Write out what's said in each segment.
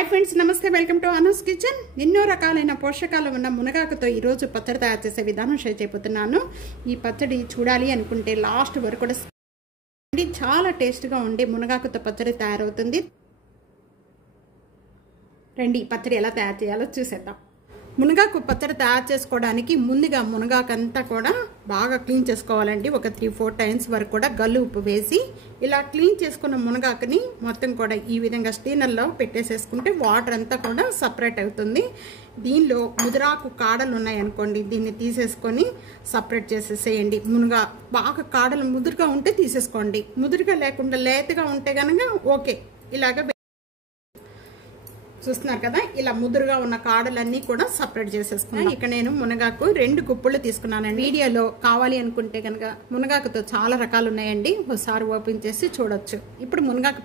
Hi friends, నమస్తే. Welcome to Anu's kitchen. ఎన్నో రకాలైన పోషకాలు ఉన్న మునగాకుతో ఈరోజు పచ్చడి తయారు చేసే విధానం షేర్ చేయబోతున్నాను. ఈ పచ్చడి చూడాలి అనుకుంటే లాస్ట్ వరకు కూడా చాలా టేస్ట్గా ఉండే మునగాకుతో పచ్చడి తయారవుతుంది. రండి, ఈ పచ్చడి ఎలా తయారు చేయాలో చూసేద్దాం. మునగాకు పచ్చడి తయారు చేసుకోవడానికి ముందుగా మునగాకంతా కూడా బాగా క్లీన్ చేసుకోవాలండి. ఒక 3-4 టైమ్స్ వరకు కూడా గల్లు ఉప్పు వేసి ఇలా క్లీన్ చేసుకున్న మునగాకుని మొత్తం కూడా ఈ విధంగా స్టీనర్లో పెట్టేసేసుకుంటే వాటర్ అంతా కూడా సపరేట్ అవుతుంది. దీనిలో ముదిరాకు కాడలు ఉన్నాయనుకోండి, దీన్ని తీసేసుకొని సపరేట్ చేసేసేయండి. మునగా బాగా కాడలు ముదురుగా ఉంటే తీసేసుకోండి, ముదురుగా లేకుండా లేతగా ఉంటే కనుక ఓకే. ఇలాగ చూస్తున్నారు కదా, ఇలా ముదురుగా ఉన్న కాడలన్నీ కూడా సపరేట్ చేసేసుకున్నాను. ఇక నేను మునగాకు 2 గుప్పులు తీసుకున్నానండి. వీడియోలో కావాలి అనుకుంటే కనుక మునగాకుతో చాలా రకాలు ఉన్నాయండి, ఒకసారి ఓపెన్ చేసి చూడొచ్చు. ఇప్పుడు మునగాకు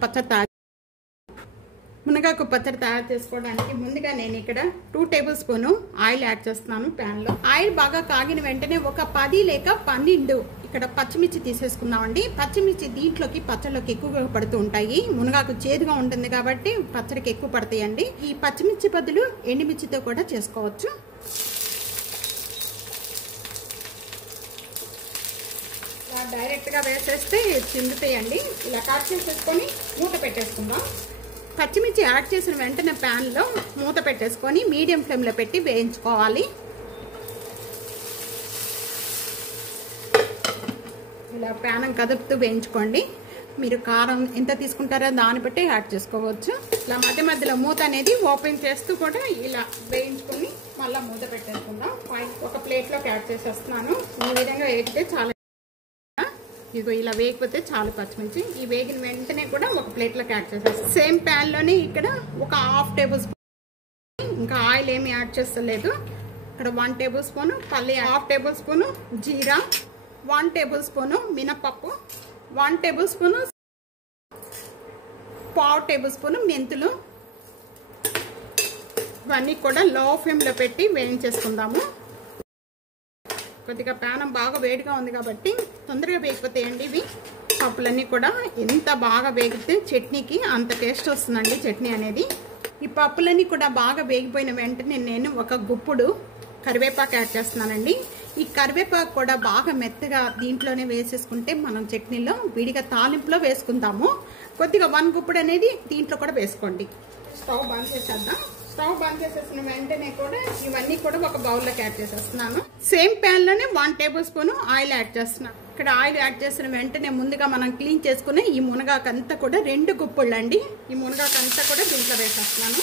పచ్చడి తయారు చేసుకోవడానికి ముందుగా నేను ఇక్కడ 2 టేబుల్ స్పూన్ ఆయిల్ యాడ్ చేస్తున్నాను ప్యాన్ లో. ఆయిల్ బాగా కాగిన వెంటనే ఒక 10 లేక 12 ఇక్కడ పచ్చిమిర్చి తీసేసుకున్నామండి. పచ్చిమిర్చి దీంట్లోకి పచ్చడిలోకి ఎక్కువగా పడుతూ ఉంటాయి. మునగాకు చేదుగా ఉంటుంది కాబట్టి పచ్చడికి ఎక్కువ పడతాయండి. ఈ పచ్చిమిర్చి బదులు ఎండుమిర్చితో కూడా చేసుకోవచ్చు. ఇలా డైరెక్ట్ గా వేసేస్తే చిందుతాయండి. ఇలా కట్ చేసేసుకొని మూత పెట్టేసుకుందాం. పచ్చిమిర్చి యాడ్ చేసిన వెంటనే ప్యాన్ లో మూత పెట్టేసుకొని మీడియం ఫ్లేమ్ లో పెట్టి వేయించుకోవాలి. ఇలా ప్యాన్ కదుపుతూ వేయించుకోండి. మీరు కారం ఎంత తీసుకుంటారో దాన్ని బట్టి యాడ్ చేసుకోవచ్చు. ఇలా మధ్య మధ్యలో మూత అనేది ఓపెన్ చేస్తూ కూడా ఇలా వేయించుకొని మళ్ళీ మూత పెట్టేసుకుందాం. ఒక ప్లేట్లోకి యాడ్ చేసేస్తున్నాను. ఈ విధంగా వేగితే చాలా, ఇదిగో ఇలా వేగిపోతే చాలు పచ్చిమిర్చి. ఈ వేగిన వెంటనే కూడా ఒక ప్లేట్లోకి యాడ్ చేసేస్తాం. సేమ్ ప్యాన్ లోనే ఇక్కడ ఒక 1/2 టేబుల్ స్పూన్, ఇంకా ఆయిల్ ఏమి యాడ్ చేస్తలేదు. ఇక్కడ 1 టేబుల్ స్పూన్ పల్లి, 1/2 టేబుల్ స్పూన్ జీరా, 1 టేబుల్ స్పూన్ మినపప్పు, 1 టేబుల్ స్పూన్, 1/2 టేబుల్ స్పూన్ మెంతులు. ఇవన్నీ కూడా లో ఫ్లేమ్ లో పెట్టి వేయించేసుకుందాము. కొద్దిగా ప్యానం బాగా వేడిగా ఉంది కాబట్టి తొందరగా వేగిపోతాయండి ఇవి. పప్పులన్నీ కూడా ఎంత బాగా వేగితే చట్నీకి అంత టేస్ట్ వస్తుందండి చట్నీ అనేది. ఈ పప్పులన్నీ కూడా బాగా వేగిపోయిన వెంటనే నేను ఒక గుప్పుడు కరివేపాకు యాడ్ చేస్తున్నానండి. ఈ కరివేపాకు కూడా బాగా మెత్తగా దీంట్లోనే వేసేసుకుంటే మనం చట్నీలో విడిగా తాలింపులో వేసుకుందాము. కొద్దిగా 1 గుప్పుడు అనేది దీంట్లో కూడా వేసుకోండి. స్టవ్ బంద్ చేసేద్దాం. స్టవ్ బంద్ చేసేసిన వెంటనే కూడా ఇవన్నీ కూడా ఒక బౌల్లోకి యాడ్ చేసేస్తున్నాను. సేమ్ ప్యాన్ లోనే 1 టేబుల్ స్పూన్ ఆయిల్ యాడ్ చేస్తున్నాను. ఇక్కడ ఆయిల్ యాడ్ చేసిన వెంటనే ముందుగా మనం క్లీన్ చేసుకునే ఈ మునగాకంతా కూడా 2 గుప్పుళ్ళు అండి. ఈ మునగాకంతా కూడా దీంట్లో వేసేస్తున్నాను.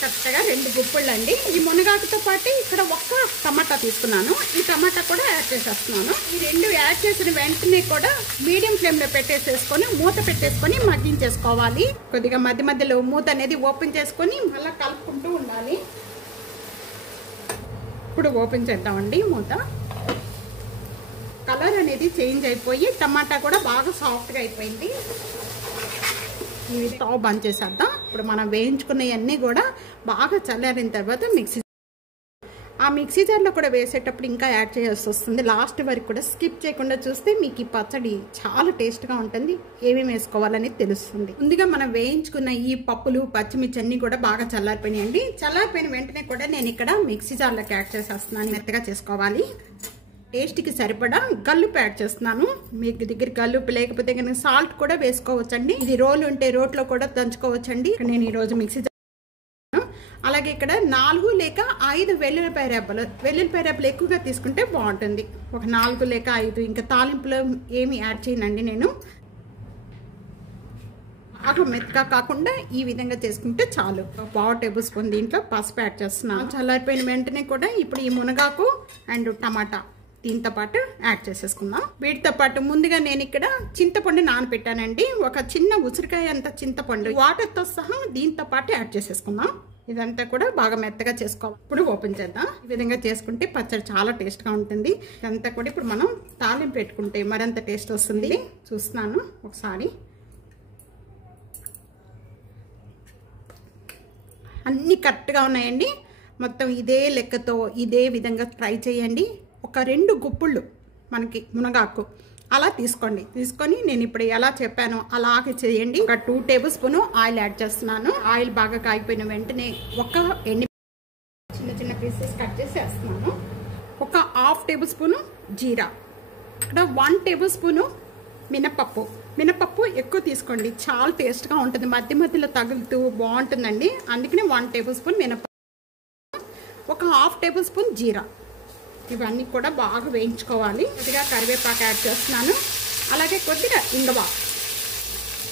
కరెక్ట్గా 2 గుప్పుళ్ళు అండి. ఈ మునగాకుతో పాటు ఇక్కడ ఒక్క టమాటా తీసుకున్నాను. ఈ టమాటా కూడా యాడ్ చేసేస్తున్నాను. ఈ 2 యాడ్ చేసిన వెంటనే కూడా మీడియం ఫ్లేమ్ లో పెట్టేసేసుకొని మూత పెట్టేసుకొని మగ్గించేసుకోవాలి. కొద్దిగా మధ్య మధ్యలో మూత అనేది ఓపెన్ చేసుకొని మళ్ళీ కలుపుకుంటూ ఉండాలి. ఇప్పుడు ఓపెన్ చేద్దామండి మూత. కలర్ అనేది చేంజ్ అయిపోయి టమాటా కూడా బాగా సాఫ్ట్గా అయిపోయింది. స్టవ్ బంద్ చేసేద్దాం. ఇప్పుడు మనం వేయించుకున్నవన్నీ కూడా బాగా చల్లారిన తర్వాత మిక్సీ జార్లో కూడా వేసేటప్పుడు ఇంకా యాడ్ చేయాల్సి వస్తుంది. లాస్ట్ వరకు కూడా స్కిప్ చేయకుండా చూస్తే మీకు ఈ పచ్చడి చాలా టేస్ట్గా ఉంటుంది. ఏమేమి వేసుకోవాలని తెలుస్తుంది. ముందుగా మనం వేయించుకున్న ఈ పప్పులు పచ్చిమిర్చి అన్ని కూడా బాగా చల్లారిపోయినాయండి. చల్లారిపోయిన వెంటనే కూడా నేను ఇక్కడ మిక్సీ జార్లోకి యాడ్ చేసేస్తున్నాను. మెత్తగా చేసుకోవాలి. టేస్ట్కి సరిపడా గల్లుపు యాడ్ చేస్తున్నాను. మీకు దగ్గర గల్లుపు లేకపోతే కనుక సాల్ట్ కూడా వేసుకోవచ్చండి. ఇది రోలు ఉంటే రోట్లో కూడా దంచుకోవచ్చండి. నేను ఈరోజు మిక్సీ, అలాగే ఇక్కడ 4 లేక 5 వెల్లుల్లిపాయ రెబ్బలు ఎక్కువగా తీసుకుంటే బాగుంటుంది. ఒక 4 లేక 5. ఇంకా తాలింపులో ఏమి యాడ్ చేయనండి నేను. బాగా మెత్తగా కాకుండా ఈ విధంగా చేసుకుంటే చాలు. 1/2 టేబుల్ స్పూన్ దీంట్లో పసుపు యాడ్ చేస్తున్నాను. చల్లారిపోయిన వెంటనే కూడా ఇప్పుడు ఈ మునగాకు అండ్ టమాటా దీంతో పాటు యాడ్ చేసేసుకుందాం. వీటితో పాటు ముందుగా నేను ఇక్కడ చింతపండు నానబెట్టానండి. ఒక చిన్న ఉసిరికాయ అంత చింతపండు వాటర్తో సహా దీంతో పాటు యాడ్ చేసేసుకుందాం. ఇదంతా కూడా బాగా మెత్తగా చేసుకోవాలి. ఇప్పుడు ఓపెన్ చేద్దాం. ఈ విధంగా చేసుకుంటే పచ్చడి చాలా టేస్ట్గా ఉంటుంది. ఇదంతా కూడా ఇప్పుడు మనం తాలింపు పెట్టుకుంటే మరింత టేస్ట్ వస్తుంది. చూస్తున్నాను ఒకసారి. అన్నీ కరెక్ట్గా ఉన్నాయండి. మొత్తం ఇదే లెక్కతో ఇదే విధంగా ట్రై చేయండి. ఒక 2 గుప్పుళ్ళు మనకి మునగాకు అలా తీసుకొని నేను ఇప్పుడు ఎలా చెప్పానో అలాగే చేయండి. ఒక 2 టేబుల్ స్పూన్ ఆయిల్ యాడ్ చేస్తున్నాను. ఆయిల్ బాగా కాగిపోయిన వెంటనే ఒక చిన్న చిన్న పీసెస్ కట్ చేసి వేస్తున్నాను. ఒక 1/2 టేబుల్ స్పూన్ జీరా, ఇక్కడ 1 టేబుల్ స్పూన్ మినపప్పు ఎక్కువ తీసుకోండి, చాలా టేస్ట్గా ఉంటుంది, మధ్య మధ్యలో తగులుతూ బాగుంటుందండి. అందుకని 1 టేబుల్ స్పూన్ మినపప్పు, ఒక 1/2 టేబుల్ స్పూన్ జీరా, ఇవన్నీ కూడా బాగా వేయించుకోవాలి. కొద్దిగా కరివేపాకు యాడ్ చేస్తున్నాను. అలాగే కొద్దిగా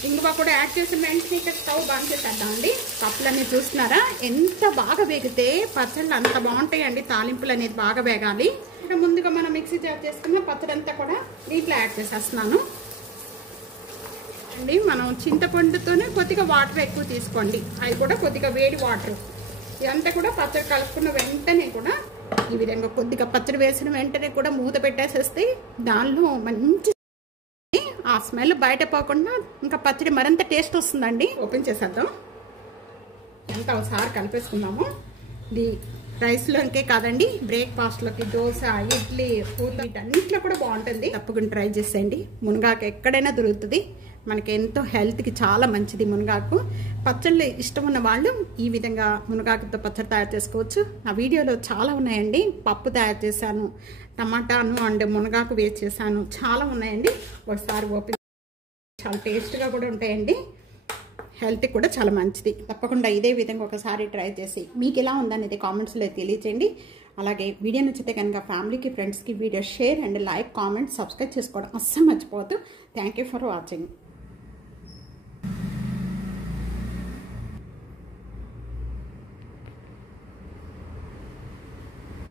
ఇంగువ కూడా యాడ్ చేసిన వెంటనే ఇక్కడ స్టవ్ బంద్ చేసేద్దామండి. పప్పులన్నీ చూస్తున్నారా ఎంత బాగా వేగితే పచ్చళ్ళు అంత బాగుంటాయండి. తాలింపులు అనేది బాగా వేగాలి. ఇక్కడ ముందుగా మనం మిక్సీ జార్ చేసుకున్న పచ్చడి అంతా కూడా దీంట్లో యాడ్ చేసేస్తున్నాను అండి. మనం చింతపండుతోనే కొద్దిగా వాటర్ ఎక్కువ తీసుకోండి, అవి కూడా కొద్దిగా వేడి వాటర్. ఇదంతా కూడా పచ్చడి కలుపుకున్న వెంటనే కూడా ఈ విధంగా కొద్దిగా పచ్చడి వేసిన వెంటనే కూడా మూత పెట్టేసేస్తే దానిలో మంచి ఆ స్మెల్ బయట పోకుండా ఇంకా పచ్చడి మరింత టేస్ట్ వస్తుందండి. ఓపెన్ చేసేద్దాం. ఎంత ఒకసారి కలిపేసుకుందాము. ఇది రైస్లోకే కాదండి, బ్రేక్ఫాస్ట్లోకి, దోశ, ఇడ్లీ, పూత వీటన్నిటిలో కూడా బాగుంటుంది. తప్పకుండా ట్రై చేసేయండి. మునగాకు ఎక్కడైనా దొరుకుతుంది, మనకి ఎంతో హెల్త్కి చాలా మంచిది. మునగాకు పచ్చళ్ళు ఇష్టం ఉన్న వాళ్ళు ఈ విధంగా మునగాకుతో పచ్చడి తయారు చేసుకోవచ్చు. నా వీడియోలో చాలా ఉన్నాయండి. పప్పు తయారు చేశాను, టమాటాను అండ్ మునగాకు వేసి చేశాను, చాలా ఉన్నాయండి. ఒకసారి ఓపెన్, చాలా టేస్ట్గా కూడా ఉంటాయండి, హెల్త్కి కూడా చాలా మంచిది. తప్పకుండా ఇదే విధంగా ఒకసారి ట్రై చేసి మీకు ఎలా ఉందనేది కామెంట్స్లో తెలియచేయండి. అలాగే వీడియో నచ్చితే కనుక ఫ్యామిలీకి, ఫ్రెండ్స్కి video share and like, comment, subscribe చేసుకోవడం అస్సలు మర్చిపోవద్దు. Thank you for watching.